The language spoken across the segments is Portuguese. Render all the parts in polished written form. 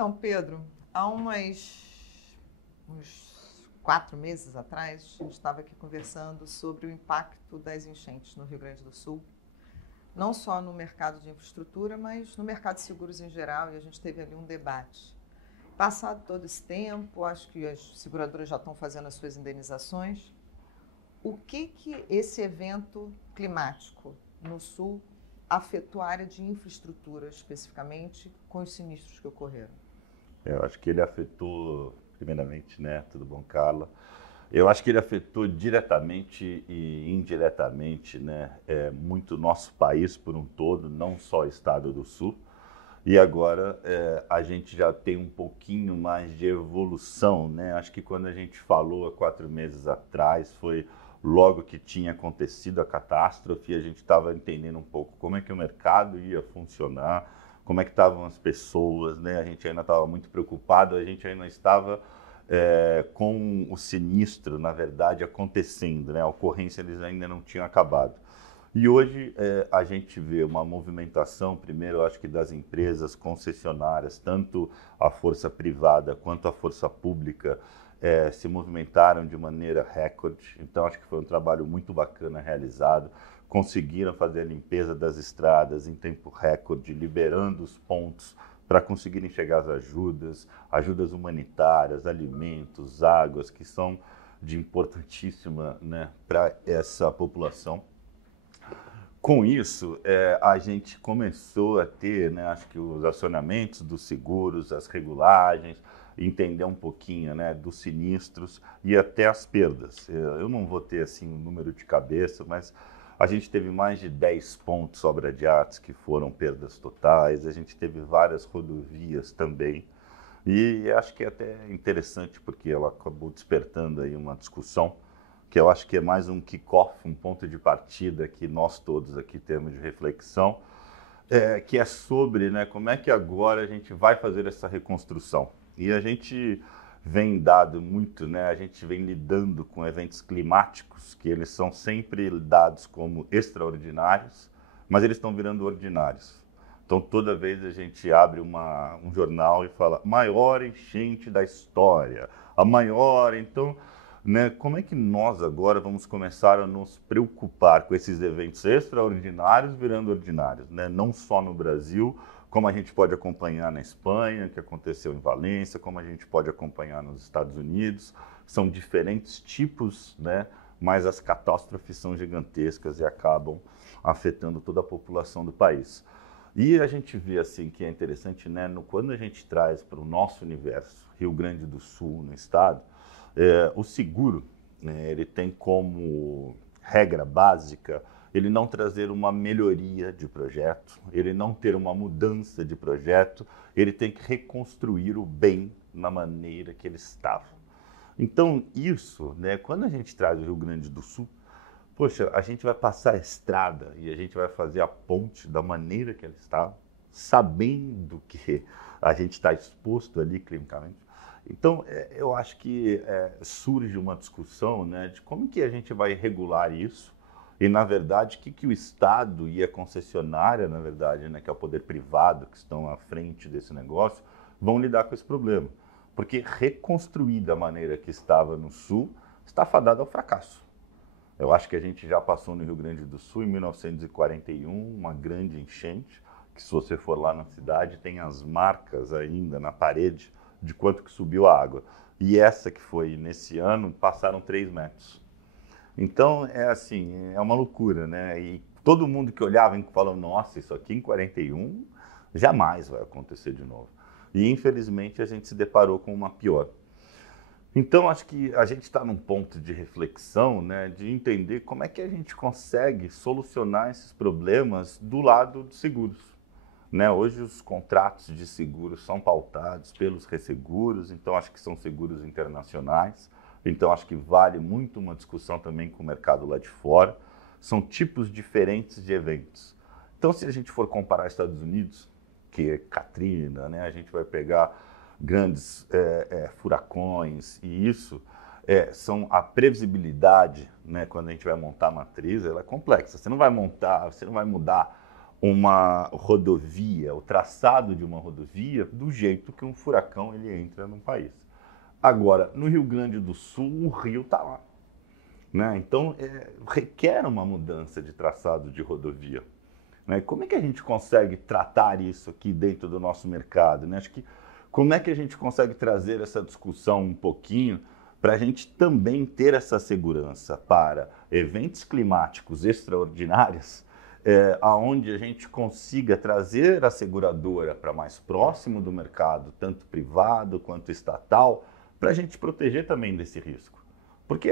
Então, Pedro, há uns 4 meses atrás, a gente estava aqui conversando sobre o impacto das enchentes no Rio Grande do Sul, não só no mercado de infraestrutura, mas no mercado de seguros em geral, e a gente teve ali um debate. Passado todo esse tempo, acho que as seguradoras já estão fazendo as suas indenizações. O que esse evento climático no Sul afetou a área de infraestrutura especificamente com os sinistros que ocorreram? Eu acho que ele afetou, primeiramente, né? Tudo bom, Carla? Eu acho que ele afetou diretamente e indiretamente, né? Muito nosso país por um todo, não só o estado do Sul. E agora a gente já tem um pouquinho mais de evolução, né? Acho que quando a gente falou há 4 meses atrás, foi logo que tinha acontecido a catástrofe, a gente estava entendendo um pouco como é que o mercado ia funcionar, como é que estavam as pessoas, né? A gente ainda estava muito preocupado, a gente ainda estava com o sinistro, na verdade, acontecendo, né? A ocorrência eles ainda não tinham acabado. E hoje a gente vê uma movimentação, primeiro, eu acho que das empresas concessionárias, tanto a força privada quanto a força pública, se movimentaram de maneira recorde. Então, acho que foi um trabalho muito bacana realizado. Conseguiram fazer a limpeza das estradas em tempo recorde, liberando os pontos para conseguirem chegar às ajudas humanitárias, alimentos, águas, que são de importantíssima, né, para essa população. Com isso, a gente começou a ter, né, acho que os acionamentos dos seguros, as regulagens, entender um pouquinho, né, dos sinistros e até as perdas. Eu não vou ter assim um número de cabeça, mas a gente teve mais de 10 pontos obra-de-arte que foram perdas totais, a gente teve várias rodovias também. E acho que é até interessante porque ela acabou despertando aí uma discussão que eu acho que é mais um kick-off, um ponto de partida que nós todos aqui temos de reflexão, que é sobre, né, como é que agora a gente vai fazer essa reconstrução. E a gente vem dado muito, né, a gente vem lidando com eventos climáticos, que eles são sempre dados como extraordinários, mas eles estão virando ordinários. Então, toda vez a gente abre um jornal e fala, maior enchente da história, a maior, então, né, como é que nós agora vamos começar a nos preocupar com esses eventos extraordinários virando ordinários, né? Não só no Brasil, como a gente pode acompanhar na Espanha, que aconteceu em Valência, como a gente pode acompanhar nos Estados Unidos. São diferentes tipos, né? Mas as catástrofes são gigantescas e acabam afetando toda a população do país. E a gente vê assim que é interessante, né? Quando a gente traz para o nosso universo, Rio Grande do Sul, no estado, o seguro, né, ele tem como regra básica ele não trazer uma melhoria de projeto, ele não ter uma mudança de projeto, ele tem que reconstruir o bem na maneira que ele estava. Então, isso, né, quando a gente traz o Rio Grande do Sul, poxa, a gente vai passar a estrada e a gente vai fazer a ponte da maneira que ela está, sabendo que a gente está exposto ali clinicamente. Então, eu acho que surge uma discussão, né, de como que a gente vai regular isso e, na verdade, que o Estado e a concessionária, na verdade, né, que é o poder privado que estão à frente desse negócio, vão lidar com esse problema. Porque reconstruir da maneira que estava no Sul está fadado ao fracasso. Eu acho que a gente já passou no Rio Grande do Sul, em 1941, uma grande enchente, que se você for lá na cidade, tem as marcas ainda na parede de quanto que subiu a água. E essa que foi nesse ano, passaram 3 metros. Então, é assim, é uma loucura, né? E todo mundo que olhava e falou, nossa, isso aqui em 41 jamais vai acontecer de novo. E, infelizmente, a gente se deparou com uma pior. Então, acho que a gente está num ponto de reflexão, né, de entender como é que a gente consegue solucionar esses problemas do lado dos seguros. Né? Hoje, os contratos de seguros são pautados pelos resseguros, então acho que são seguros internacionais. Então, acho que vale muito uma discussão também com o mercado lá de fora. São tipos diferentes de eventos. Então, se a gente for comparar Estados Unidos, que é Katrina, né, a gente vai pegar grandes furacões, e isso são a previsibilidade, né, quando a gente vai montar a matriz, ela é complexa. Você não vai mudar uma rodovia, o traçado de uma rodovia, do jeito que um furacão ele entra num país. Agora, no Rio Grande do Sul, o rio está lá, né? Então, requer uma mudança de traçado de rodovia, né? Como é que a gente consegue tratar isso aqui dentro do nosso mercado, né? Acho que como é que a gente consegue trazer essa discussão um pouquinho para a gente também ter essa segurança para eventos climáticos extraordinários, aonde a gente consiga trazer a seguradora para mais próximo do mercado, tanto privado quanto estatal, para a gente proteger também desse risco. Porque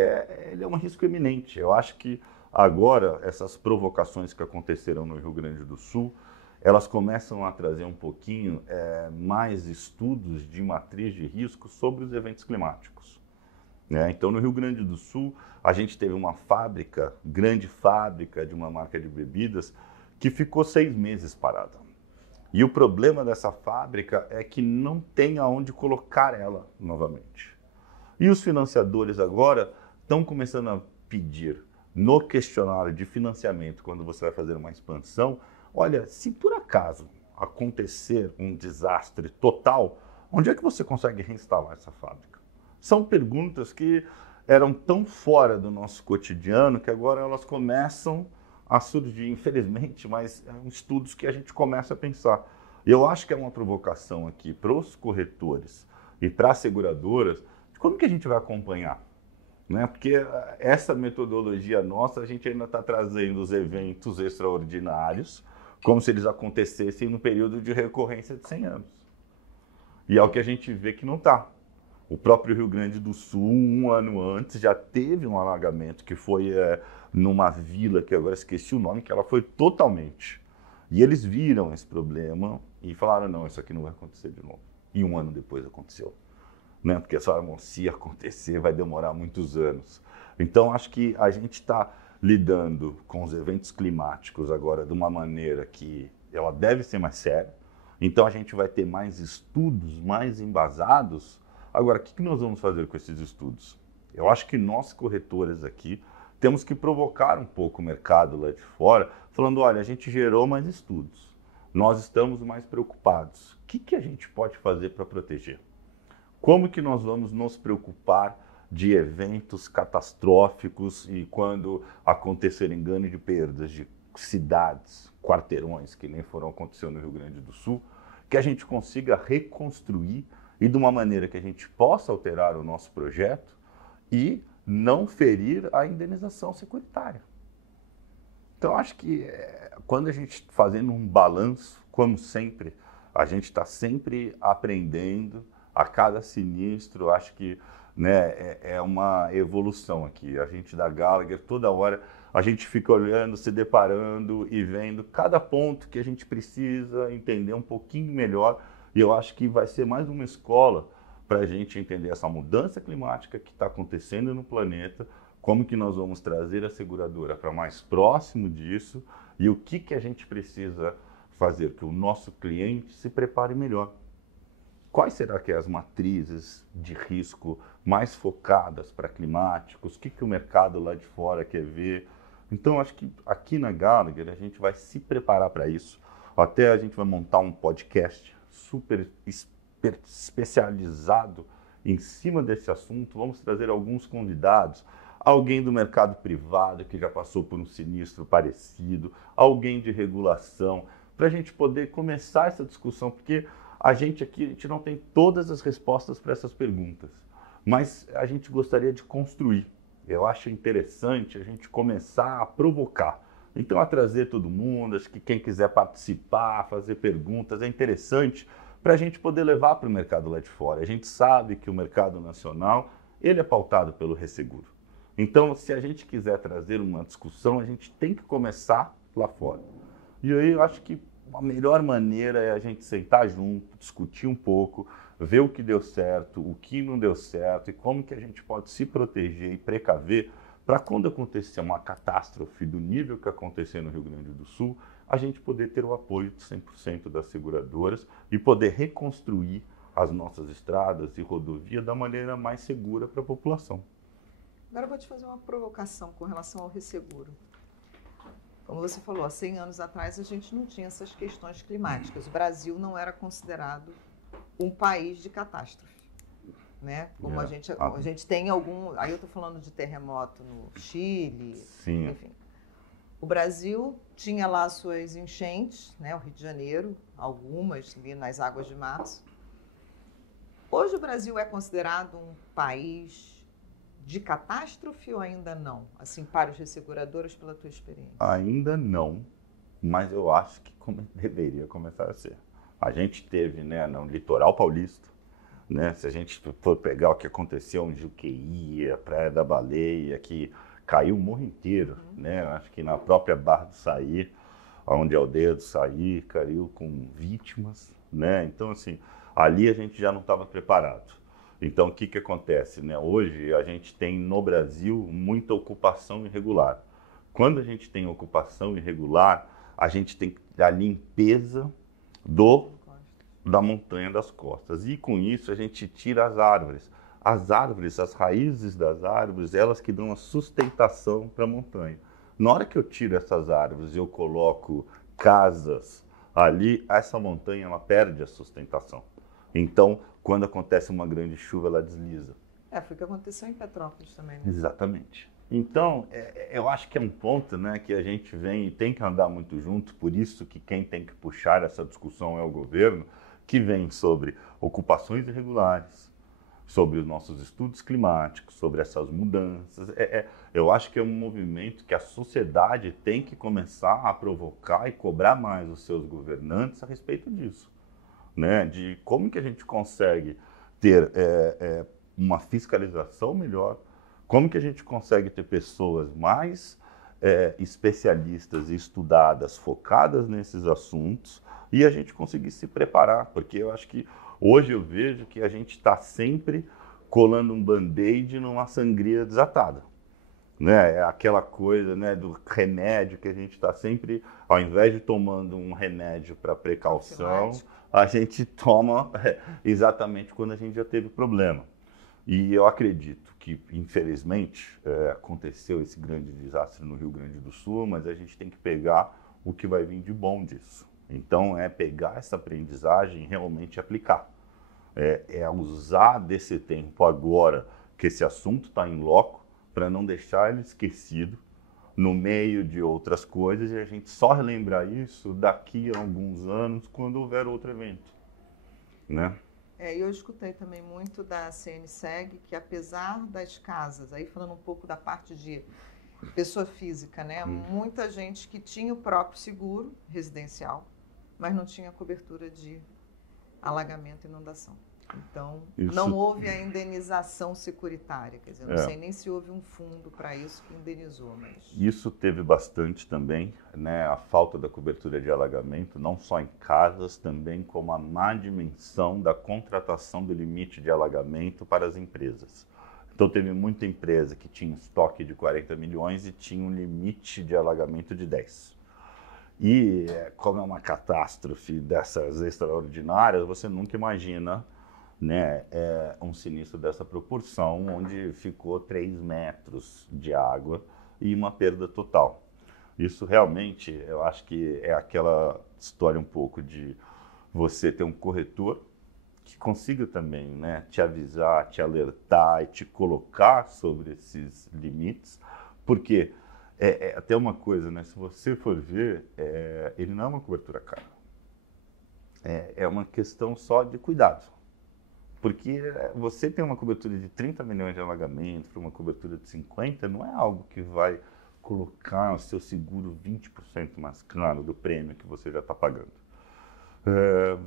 ele é um risco iminente. Eu acho que agora essas provocações que aconteceram no Rio Grande do Sul, elas começam a trazer um pouquinho mais estudos de matriz de risco sobre os eventos climáticos, né? Então, no Rio Grande do Sul, a gente teve uma fábrica, grande fábrica de uma marca de bebidas, que ficou 6 meses parada. E o problema dessa fábrica é que não tem aonde colocar ela novamente. E os financiadores agora estão começando a pedir no questionário de financiamento, quando você vai fazer uma expansão, olha, se por acaso acontecer um desastre total, onde é que você consegue reinstalar essa fábrica? São perguntas que eram tão fora do nosso cotidiano que agora elas começam a surgir, infelizmente, mas estudos que a gente começa a pensar. Eu acho que é uma provocação aqui para os corretores e para as seguradoras, de como que a gente vai acompanhar, né? Porque essa metodologia nossa, a gente ainda está trazendo os eventos extraordinários como se eles acontecessem no período de recorrência de 100 anos. E é o que a gente vê que não está. O próprio Rio Grande do Sul, 1 ano antes, já teve um alagamento que foi numa vila, que agora esqueci o nome, que ela foi totalmente. E eles viram esse problema e falaram, não, isso aqui não vai acontecer de novo. E 1 ano depois aconteceu, né? Porque essa se acontecer vai demorar muitos anos. Então, acho que a gente está lidando com os eventos climáticos agora de uma maneira que ela deve ser mais séria. Então, a gente vai ter mais estudos mais embasados. Agora, o que nós vamos fazer com esses estudos? Eu acho que nós, corretores aqui, temos que provocar um pouco o mercado lá de fora, falando, olha, a gente gerou mais estudos, nós estamos mais preocupados. O que a gente pode fazer para proteger? Como que nós vamos nos preocupar de eventos catastróficos e quando acontecerem ganho de perdas de cidades, quarteirões, que nem foram acontecendo no Rio Grande do Sul, que a gente consiga reconstruir e de uma maneira que a gente possa alterar o nosso projeto e não ferir a indenização securitária. Então, acho que quando a gente fazendo um balanço, como sempre, a gente está sempre aprendendo a cada sinistro. Acho que, né, é uma evolução aqui. A gente da Gallagher, toda hora, a gente fica olhando, se deparando e vendo cada ponto que a gente precisa entender um pouquinho melhor. E eu acho que vai ser mais uma escola para a gente entender essa mudança climática que está acontecendo no planeta, como que nós vamos trazer a seguradora para mais próximo disso e o que a gente precisa fazer que o nosso cliente se prepare melhor. Quais será que é as matrizes de risco mais focadas para climáticos? O que o mercado lá de fora quer ver? Então, acho que aqui na Gallagher a gente vai se preparar para isso. Até a gente vai montar um podcast super especializado em cima desse assunto. Vamos trazer alguns convidados, alguém do mercado privado que já passou por um sinistro parecido, alguém de regulação, para a gente poder começar essa discussão, porque a gente aqui a gente não tem todas as respostas para essas perguntas, mas a gente gostaria de construir. Eu acho interessante a gente começar a provocar. Então, a trazer todo mundo, acho que quem quiser participar, fazer perguntas, é interessante para a gente poder levar para o mercado lá de fora. A gente sabe que o mercado nacional, ele é pautado pelo resseguro. Então, se a gente quiser trazer uma discussão, a gente tem que começar lá fora. E aí eu acho que a melhor maneira é a gente sentar junto, discutir um pouco, ver o que deu certo, o que não deu certo e como que a gente pode se proteger e precaver para quando acontecer uma catástrofe do nível que aconteceu no Rio Grande do Sul, a gente poder ter o apoio de 100% das seguradoras e poder reconstruir as nossas estradas e rodovias da maneira mais segura para a população. Agora eu vou te fazer uma provocação com relação ao resseguro. Como você falou, há 100 anos atrás a gente não tinha essas questões climáticas. O Brasil não era considerado um país de catástrofe, né? Como a gente tem algum... Aí eu estou falando de terremoto no Chile, Sim. enfim. O Brasil tinha lá suas enchentes, né? O Rio de Janeiro, algumas ali nas águas de março. Hoje o Brasil é considerado um país de catástrofe ou ainda não? Assim, para os resseguradores, pela tua experiência. Ainda não, mas eu acho que deveria começar a ser. A gente teve, né, no litoral paulista, né, se a gente for pegar o que aconteceu em Juqueí, a Praia da Baleia, que caiu o morro inteiro, né, acho que na própria Barra do Saí, onde é a aldeia do Saí, caiu com vítimas, né, então assim, ali a gente já não estava preparado. Então, o que acontece, né? Hoje, a gente tem no Brasil muita ocupação irregular. Quando a gente tem ocupação irregular, a gente tem a limpeza da montanha das costas. E com isso, a gente tira as árvores. As árvores, as raízes das árvores, elas que dão a sustentação para a montanha. Na hora que eu tiro essas árvores e eu coloco casas ali, essa montanha ela perde a sustentação. Então, quando acontece uma grande chuva, ela desliza. Foi o que aconteceu em Petrópolis também, né? Exatamente. Então, eu acho que é um ponto, né, que a gente vem e tem que andar muito junto, por isso que quem tem que puxar essa discussão é o governo, que vem sobre ocupações irregulares, sobre os nossos estudos climáticos, sobre essas mudanças. Eu acho que é um movimento que a sociedade tem que começar a provocar e cobrar mais os seus governantes a respeito disso. Né, de como que a gente consegue ter uma fiscalização melhor, como que a gente consegue ter pessoas mais especialistas e estudadas, focadas nesses assuntos, e a gente conseguir se preparar, porque eu acho que hoje eu vejo que a gente está sempre colando um band-aid numa sangria desatada. Né? É aquela coisa, né, do remédio que a gente está sempre, ao invés de tomando um remédio para precaução, a gente toma exatamente quando a gente já teve problema. E eu acredito que, infelizmente, aconteceu esse grande desastre no Rio Grande do Sul, mas a gente tem que pegar o que vai vir de bom disso. Então, é pegar essa aprendizagem e realmente aplicar. É usar desse tempo agora que esse assunto está em loco, para não deixar ele esquecido no meio de outras coisas e a gente só relembrar isso daqui a alguns anos, quando houver outro evento, né? Eu escutei também muito da CNSEG que, apesar das casas, aí falando um pouco da parte de pessoa física, né? Muita gente que tinha o próprio seguro residencial, mas não tinha cobertura de alagamento e inundação. Então, não houve a indenização securitária, quer dizer, eu não sei nem se houve um fundo para isso que indenizou. Mas... Isso teve bastante também, né, a falta da cobertura de alagamento, não só em casas, também como a má dimensão da contratação do limite de alagamento para as empresas. Então, teve muita empresa que tinha estoque de 40 milhões e tinha um limite de alagamento de 10. E como é uma catástrofe dessas extraordinárias, você nunca imagina, né, um sinistro dessa proporção, onde ficou 3 metros de água e uma perda total. Isso realmente, eu acho que é aquela história um pouco de você ter um corretor que consiga também, né, te avisar, te alertar e te colocar sobre esses limites, porque até uma coisa, né, se você for ver, ele não é uma cobertura cara. É uma questão só de cuidado. Porque você tem uma cobertura de 30 milhões de alagamento para uma cobertura de 50, não é algo que vai colocar o seu seguro 20% mais caro do prêmio que você já está pagando.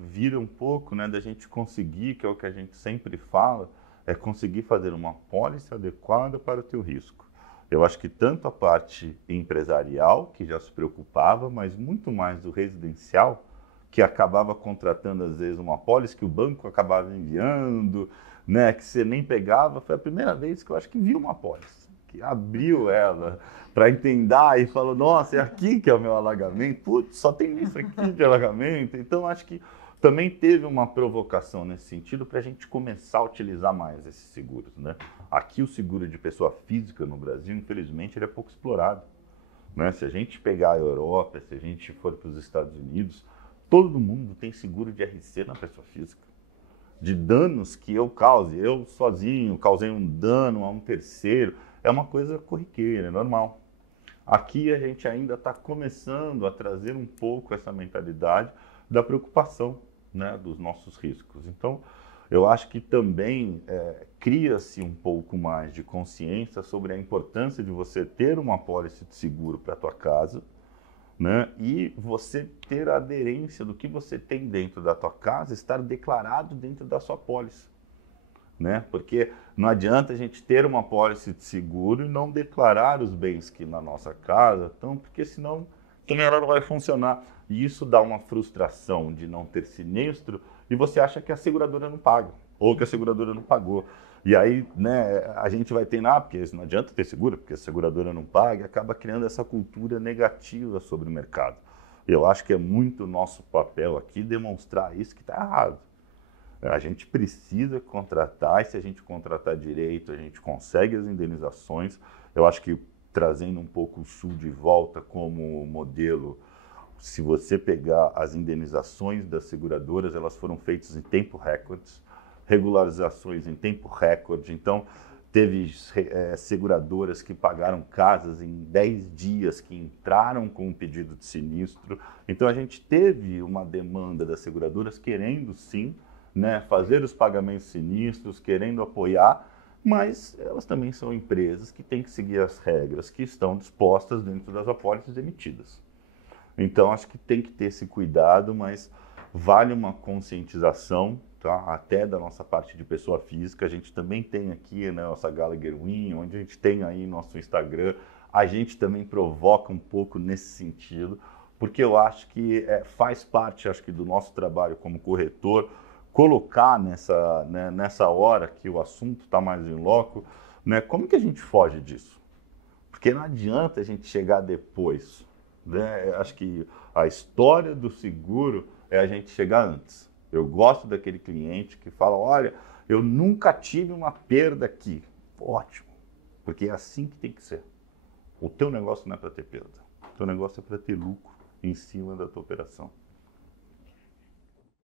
Vira um pouco, né, da gente conseguir, que é o que a gente sempre fala, é conseguir fazer uma pólice adequada para o teu risco. Eu acho que tanto a parte empresarial, que já se preocupava, mas muito mais do residencial, que acabava contratando, às vezes, uma apólice que o banco acabava enviando, né, que você nem pegava. Foi a primeira vez que eu acho que vi uma apólice, que abriu ela para entender e falou, nossa, é aqui que é o meu alagamento? Putz, só tem isso aqui de alagamento. Então, acho que também teve uma provocação nesse sentido para a gente começar a utilizar mais esses seguros, né? Aqui o seguro de pessoa física no Brasil, infelizmente, ele é pouco explorado. né? Se a gente pegar a Europa, se a gente for para os Estados Unidos, todo mundo tem seguro de RC na pessoa física. De danos que eu cause, eu sozinho causei um dano a um terceiro, é uma coisa corriqueira, é normal. Aqui a gente ainda está começando a trazer um pouco essa mentalidade da preocupação, né, dos nossos riscos. Então, eu acho que também cria-se um pouco mais de consciência sobre a importância de você ter uma apólice de seguro para a tua casa, né, e você ter a aderência do que você tem dentro da tua casa estar declarado dentro da sua apólice. Né? Porque não adianta a gente ter uma apólice de seguro e não declarar os bens que na nossa casa estão, porque senão também ela não vai funcionar. E isso dá uma frustração de não ter sinistro e você acha que a seguradora não paga, ou que a seguradora não pagou. E aí, né, a gente vai ter, porque não adianta ter seguro, porque a seguradora não paga, e acaba criando essa cultura negativa sobre o mercado. Eu acho que é muito nosso papel aqui demonstrar isso que está errado. A gente precisa contratar, e se a gente contratar direito, a gente consegue as indenizações. Eu acho que trazendo um pouco o Sul de volta como modelo, se você pegar as indenizações das seguradoras, elas foram feitas em tempo recorde, regularizações em tempo recorde. Então, teve seguradoras que pagaram casas em 10 dias, que entraram com um pedido de sinistro. Então, a gente teve uma demanda das seguradoras querendo, sim, né, fazer os pagamentos sinistros, querendo apoiar, mas elas também são empresas que têm que seguir as regras que estão dispostas dentro das apólices emitidas. Então, acho que tem que ter esse cuidado, mas vale uma conscientização, tá? Até da nossa parte de pessoa física. A gente também tem aqui, né, nossa Gallagher Win, onde a gente tem aí nosso Instagram. A gente também provoca um pouco nesse sentido, porque eu acho que faz parte, acho que, do nosso trabalho como corretor, colocar nessa hora que o assunto está mais em loco, né, como que a gente foge disso? Porque não adianta a gente chegar depois, né? Acho que a história do seguro é a gente chegar antes. Eu gosto daquele cliente que fala, olha, eu nunca tive uma perda aqui. Ótimo, porque é assim que tem que ser. O teu negócio não é para ter perda, o teu negócio é para ter lucro em cima da tua operação.